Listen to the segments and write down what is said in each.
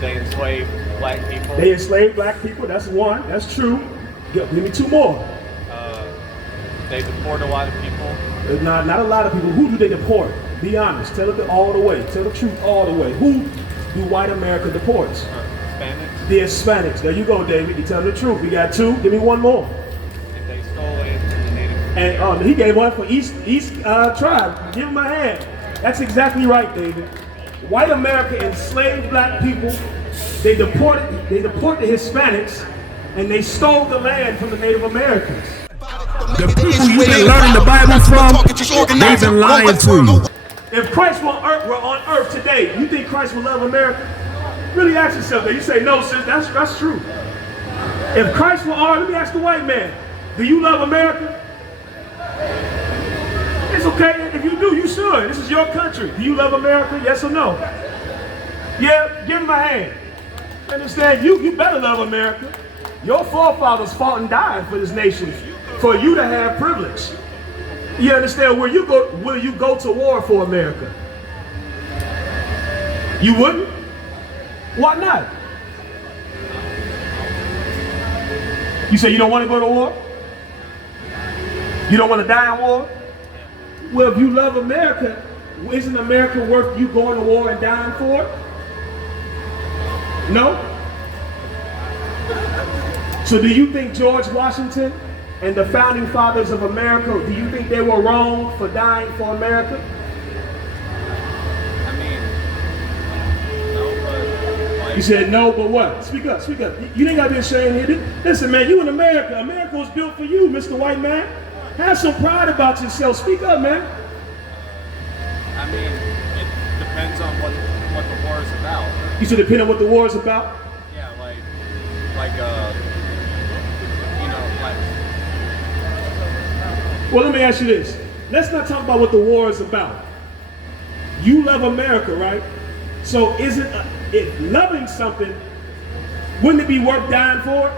they enslaved black people. They enslaved black people. That's one. That's true. Give me two more. They deport a lot of people. Not a lot of people. Who do they deport? Be honest. Tell it all the way. Tell the truth all the way. Who do white America deports? Hispanics. The Hispanics. There you go, David. You tell the truth. We got two. Give me one more. And they stole land from the Native Americans. And he gave one for East tribe. Give him a hand. That's exactly right, David. White America enslaved black people. They deported the Hispanics, and they stole the land from the Native Americans. The people you've been learning the Bible from, they've been lying to you. If Christ were on earth today, you think Christ would love America? Really ask yourself that. You say, no, sis, that's true. If Christ were on, let me ask the white man, do you love America? It's okay. If you do, you should. This is your country. Do you love America? Yes or no? Yeah, give him a hand. Understand, you better love America. Your forefathers fought and died for this nation, for you to have privilege. You understand? Will you go to war for America? You wouldn't? Why not? You say you don't want to go to war? You don't want to die in war? Well, if you love America, isn't America worth you going to war and dying for it? No? So do you think George Washington and the founding fathers of America, do you think they were wrong for dying for America? I mean, no, but like, You said no, but what? Speak up, speak up. You ain't gotta be ashamed here. Listen, man, you in America. America was built for you, Mr. White Man. Have some pride about yourself. Speak up, man. I mean, it depends on what the war is about. You said depending on what the war is about? Yeah, like you know, like. Well, let me ask you this. Let's not talk about what the war is about. You love America, right? So if loving something, wouldn't it be worth dying for?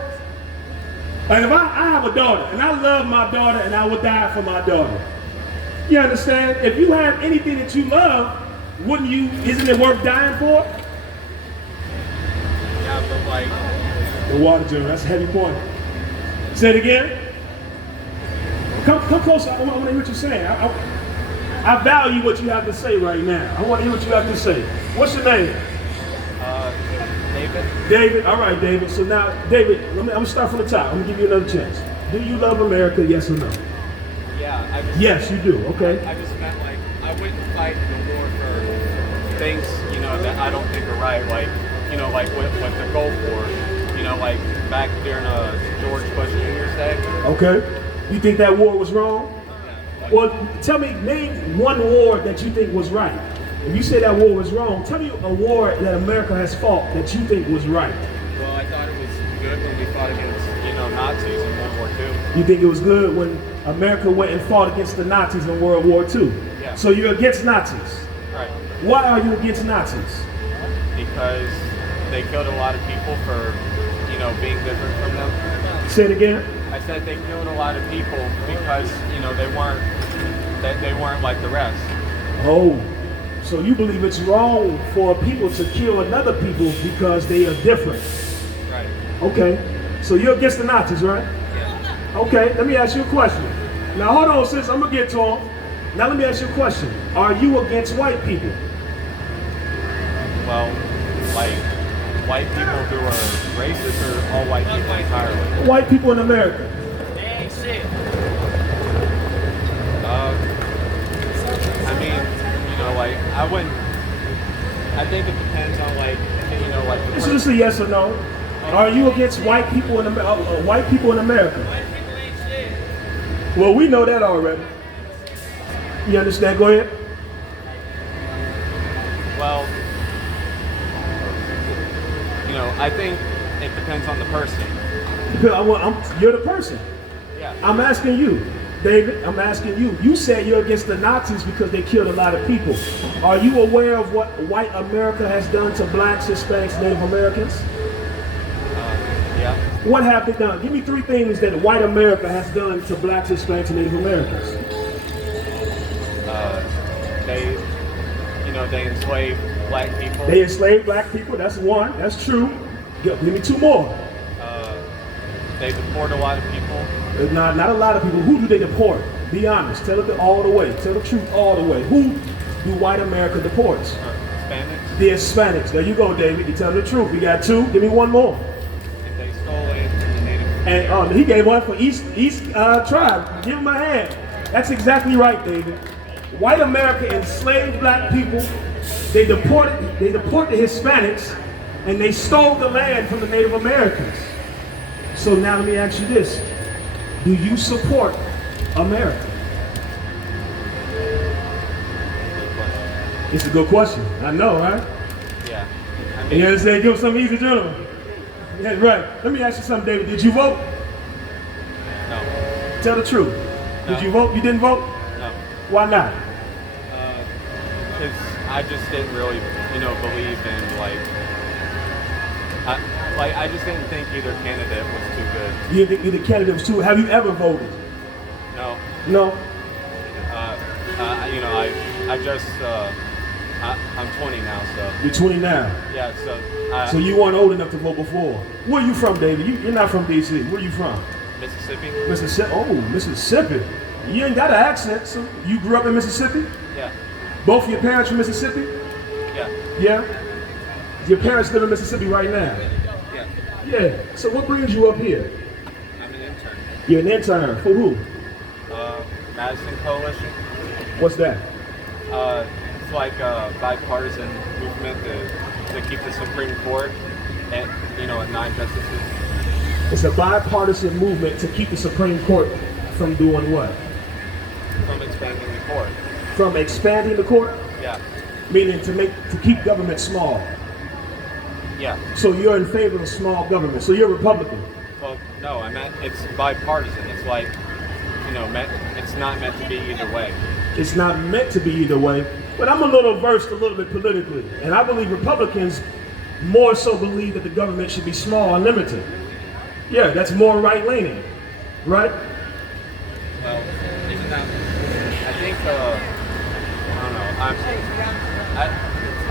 Like if I have a daughter, and I love my daughter, and I would die for my daughter. You understand? If you have anything that you love, isn't it worth dying for? Yeah, but like... The water jar, that's a heavy point. Say it again. Come closer, I want to hear what you're saying. I value what you have to say right now. I want to hear what you have to say. What's your name? David. David, all right, David. So now, David, I'm going to start from the top. I'm going to give you another chance. Do you love America, yes or no? Yeah. Yes, you do, okay. I just meant, like, I wouldn't fight the war for things, you know, that I don't think are right. Like, you know, like with the Gulf War, you know, like back during George Bush Jr.'s day. Okay. You think that war was wrong? Well, tell me, name one war that you think was right. If you say that war was wrong, tell me a war that America has fought that you think was right. Well, I thought it was good when we fought against, you know, Nazis in World War II. You think it was good when America went and fought against the Nazis in World War II? Yeah. So you're against Nazis? Right. Why are you against Nazis? Because they killed a lot of people for, you know, being different from them. Say it again. I said they killed a lot of people because, you know, they weren't like the rest. Oh, so you believe it's wrong for people to kill another people because they are different? Right. Okay, so you're against the Nazis, right? Yeah. Okay, let me ask you a question. Now hold on, sis, I'm gonna get to them. Now let me ask you a question. Are you against white people? Well, like white people who are racist or all white people entirely? White people in America. I mean, you know, like I think it depends on like, you know, like. It's just a yes or no. Are you against white people in America? Well, we know that already. You understand? Go ahead. Well, you know, I think it depends on the person. You're the person. Yeah. I'm asking you, David, I'm asking you. You said you're against the Nazis because they killed a lot of people. Are you aware of what white America has done to blacks, Hispanics, Native Americans? Yeah. What have they done? Give me three things that white America has done to blacks, Hispanics, and Native Americans. they enslaved black people. They enslaved black people. That's one. That's true. Give me two more. They deport a lot of people. Not a lot of people. Who do they deport? Be honest. Tell it all the way. Tell the truth all the way. Who do white America deports? Hispanics. The Hispanics. There you go, David. You tell the truth. We got two. Give me one more. And they stole land from the Native. And he gave one for East tribe. Give him a hand. That's exactly right, David. White America enslaved black people. They deported the Hispanics, and they stole the land from the Native Americans. So now let me ask you this. Do you support America? It's a good question. I know, right? Yeah. I You understand? Give him some easy, gentlemen. Yeah, right. Let me ask you something, David. Did you vote? No. Tell the truth. No. Did you vote? You didn't vote? No. Why not? Because I just didn't really, believe in I just didn't think either candidate was too good. You think either candidate was too. Have you ever voted? No. No. I'm 20 now, so. You're 20 now. Yeah, so. So you weren't old enough to vote before. Where are you from, David? You're not from D.C. Where are you from? Mississippi. Mississippi. Oh, Mississippi. You ain't got an accent, so you grew up in Mississippi? Yeah. Both of your parents from Mississippi? Yeah. Yeah? Your parents live in Mississippi right now? Yeah. Yeah. So what brings you up here? I'm an intern. You're an intern. For who? Madison Coalition. What's that? It's like a bipartisan movement to keep the Supreme Court at 9 justices. It's a bipartisan movement to keep the Supreme Court from doing what? From expanding the court. From expanding the court? Yeah. Meaning to keep government small. Yeah. So you're in favor of small government. So you're a Republican. Well, no, I meant it's bipartisan. It's like, it's not meant to be either way. It's not meant to be either way. But I'm a little versed a little bit politically. And I believe Republicans more so believe that the government should be small and limited. Yeah, that's more right-leaning, right? Well, isn't that? I think I don't know.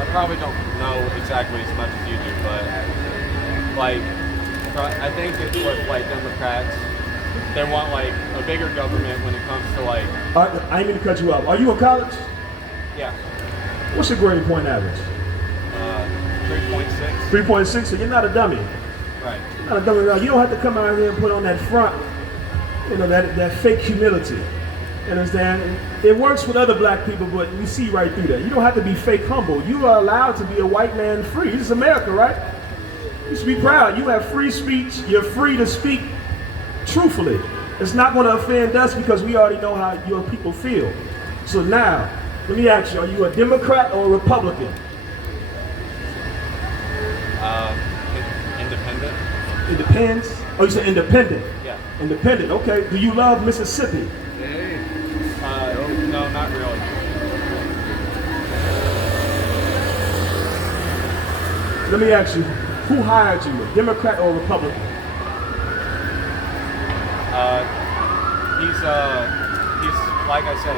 I probably don't know exactly as much as you do, but I think it's what Democrats, they want a bigger government when it comes to I ain't mean to cut you off. Are you in college? Yeah. What's your grade point average? 3.6. 3.6. So you're not a dummy. Right. You're not a dummy. You don't have to come out here and put on that front, that fake humility. You understand? It works with other black people, but we see right through that. You don't have to be fake humble. You are allowed to be a white man free. This is America, right? You should be proud. You have free speech. You're free to speak truthfully. It's not going to offend us because we already know how your people feel. So now, let me ask you, are you a Democrat or a Republican? Independent. It depends. Oh, you said independent? Yeah. Independent, okay. Do you love Mississippi? No, not really. Let me ask you, who hired you, a Democrat or a Republican? He's like I said,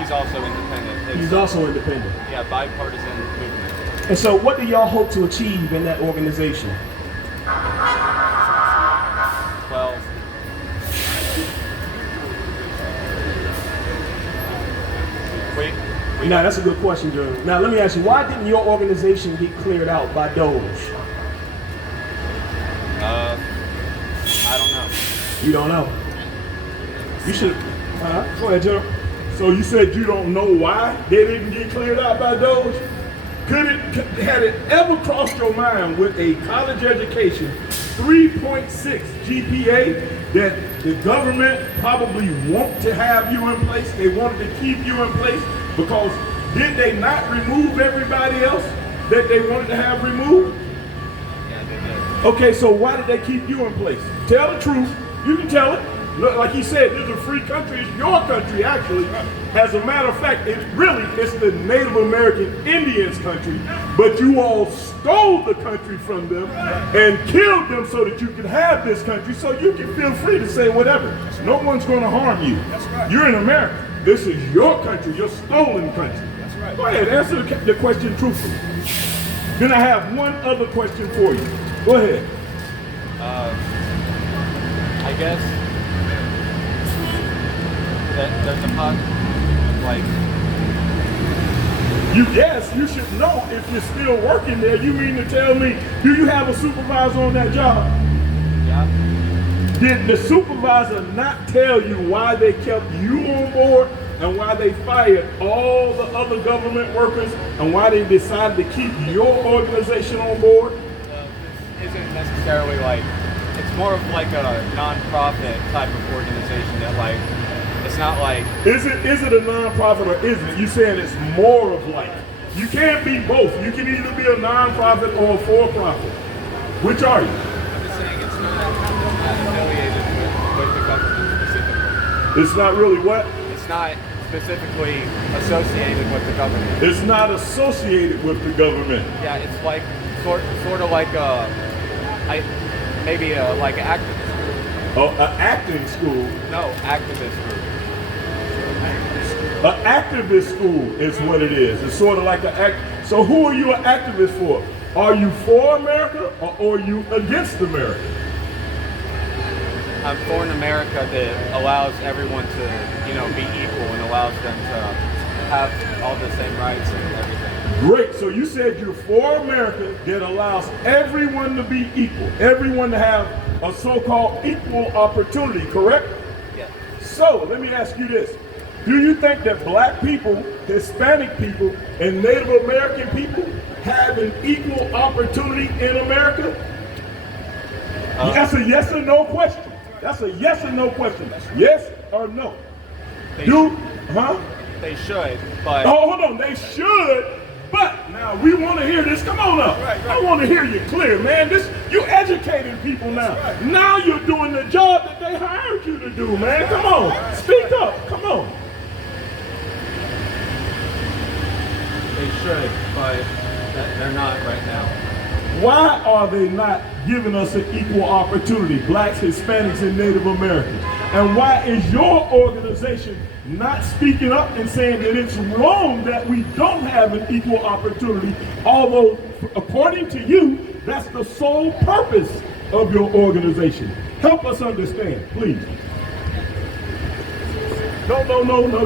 he's also independent. He's also independent. Yeah, bipartisan movement. And so what do y'all hope to achieve in that organization? Well, Now that's a good question, Joe. Now let me ask you, why didn't your organization get cleared out by Doge? I don't know. You don't know? You should. Go ahead, Joe. So you said you don't know why they didn't get cleared out by Doge? Had it ever crossed your mind with a college education, 3.6 GPA, that the government probably want to have you in place? They wanted to keep you in place because did they not remove everybody else that they wanted to have removed? Yeah, they did. Okay, so why did they keep you in place? Tell the truth. You can tell it. Look, like he said, this is a free country. It's your country, actually. As a matter of fact, it's the Native American Indians' country, but you all stole the country from them and killed them so that you could have this country, so you can feel free to say whatever. No one's going to harm you. You're in America. This is your country, your stolen country. Go ahead, answer the question truthfully. Then I have one other question for you. Go ahead. I guess that there's a like. You guess you should know if you're still working there. You mean to tell me, do you have a supervisor on that job? Yeah. Did the supervisor not tell you why they kept you on board and why they fired all the other government workers and why they decided to keep your organization on board? Isn't necessarily like, it's more of like a non-profit type of organization that like, it's not like. Is it a non-profit or isn't it? You saying it's more of like. You can't be both. You can either be a non-profit or a for-profit. Which are you? I'm just saying it's not affiliated with the government specifically. It's not really what? It's not specifically associated with the government. It's not associated with the government. Yeah, it's like sort of like maybe like an activist. Oh, an acting school. No, activist group. An activist school is what it is. It's sort of like an act. So who are you an activist for? Are you for America or are you against America? I'm for an America that allows everyone to, be equal and allows them to have all the same rights and everything. Great. So you said you're for America that allows everyone to be equal, everyone to have a so-called equal opportunity, correct? Yeah. So let me ask you this. Do you think that black people, Hispanic people, and Native American people have an equal opportunity in America? That's a yes or no question. That's a yes or no question. Yes or no? They should, but... Oh, hold on. They should, but now we want to hear this. Come on up. Right. I want to hear you clear, man. You educating people now. Right. Now you're doing the job that they hired you to do, man. Come on. Speak up. Come on. They should, but they're not right now. Why are they not giving us an equal opportunity, blacks, Hispanics, and Native Americans? And why is your organization not speaking up and saying that it's wrong that we don't have an equal opportunity, although according to you, that's the sole purpose of your organization? Help us understand, please. No,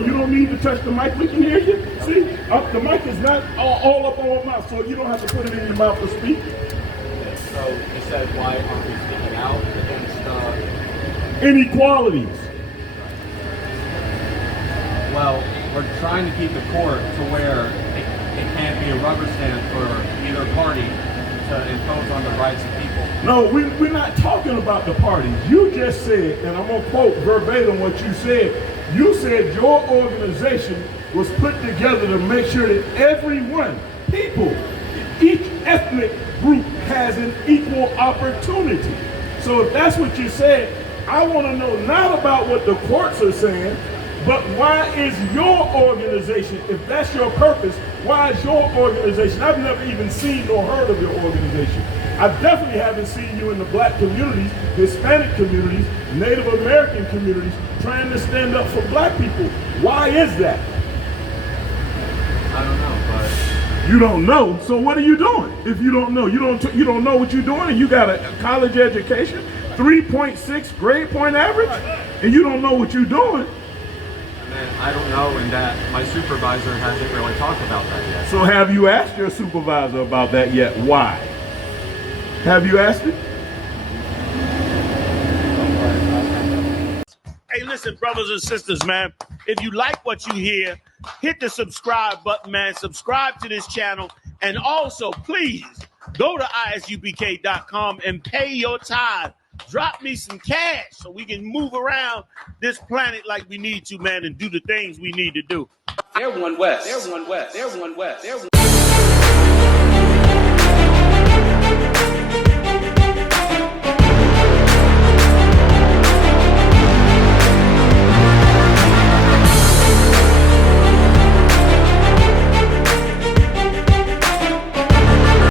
you don't need to touch the mic. We can hear you. See, the mic is not all up on my mouth, so you don't have to put it in your mouth to speak. So you said, why aren't we speaking out against inequalities? Well, we're trying to keep the court to where it can't be a rubber stamp for either party to impose on the rights of people. No, we're not talking about the parties. You just said, and I'm going to quote verbatim what you said. You said your organization was put together to make sure that everyone, people, each ethnic group has an equal opportunity. So if that's what you said, I want to know not about what the courts are saying, but why is your organization, if that's your purpose, why is your organization? I've never even seen or heard of your organization. I definitely haven't seen you in the black communities, Hispanic communities, Native American communities, trying to stand up for black people. Why is that? I don't know, but... You don't know, so what are you doing? If you don't know, you don't know what you're doing, and you got a college education, 3.6 grade point average, and you don't know what you're doing. And I don't know, and that my supervisor hasn't really talked about that yet. So have you asked your supervisor about that yet? Why? Have you asked it? Hey, listen, brothers and sisters, man. If you like what you hear, hit the subscribe button, man. Subscribe to this channel. And also, please, go to ISUPK.com and pay your tithe. Drop me some cash so we can move around this planet like we need to, man, and do the things we need to do. They're one West. They're one West. They're one West. They're one